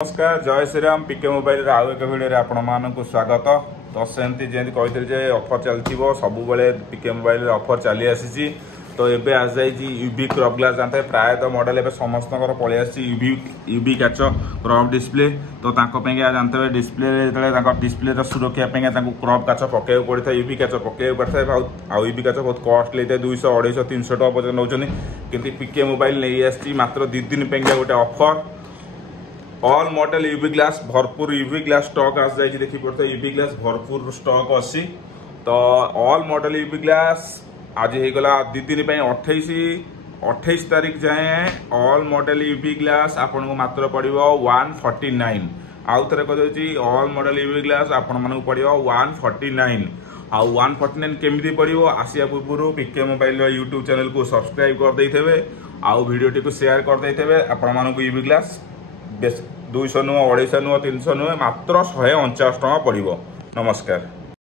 नमस्कार जय श्रीराम पीके मोबाइल आउ एक भिडियो आपण मानक स्वागत। तो सेमती जमी कही ऑफर चलती सब पीके मोबाइल ऑफर चली आसी। तो एबे आज जाइए यूवी क्रॉप ग्लास जानते हैं प्रायतः मॉडल एबे समस्त पलि आसी यूवी काच क्रॉप डिस्प्ले। तो जानते हैं डिस्प्ले जो डिस्प्ले सुरक्षा क्रॉप काच पकड़ पड़ता है यूवी काच पकड़ पड़ता है आउ यूवी काच बहुत कस्ट लेते 200 250 300 टका पर्यटन नौकरी कि पीके मोबाइल नहीं आसी मात्र 2 दिन गोटे offer all model UV glass भरपूर यूवी ग्लास स्टॉक आस जाए देखी पड़ता है यूवी ग्लास भरपूर स्टॉक अच्छी। तो ऑल मॉडल यूवी ग्लास आज होगला 2 दिन 28 तारीख जाए ऑल मॉडल यूवी ग्लास आपन को मात्र पड़ो 149। आउ थे कही ऑल मॉडल यूवी ग्लास आपण मानक पड़ो 149 आउ 149 केमी पड़ो आसिया पूर्व पीके मोबाइल यूट्यूब चैनल को सब्सक्राइब कर देते आउ वीडियो टी शेयर कर देते आपण मानक यूवी ग्लास 200 नुह 250 नुह 300 नुह मात्र 149 टका पड़ो। नमस्कार।